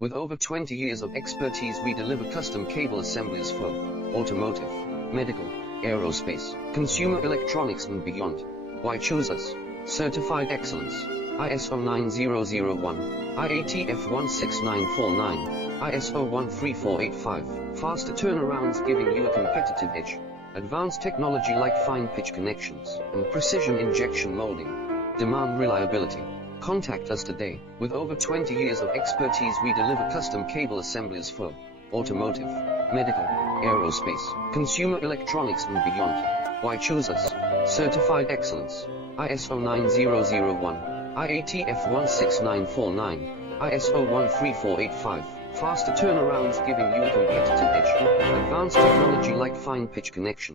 With over 20 years of expertise, we deliver custom cable assemblies for automotive, medical, aerospace, consumer electronics and beyond. Why choose us? Certified excellence, ISO 9001, IATF 16949, ISO 13485, faster turnarounds giving you a competitive edge, advanced technology like fine pitch connections, and precision injection molding. Demand reliability. Contact us today. With over 20 years of expertise, we deliver custom cable assemblies for automotive, medical, aerospace, consumer electronics and beyond. Why choose us? Certified excellence, ISO 9001, IATF 16949, ISO 13485, faster turnarounds giving you a competitive edge, advanced technology like fine pitch connection.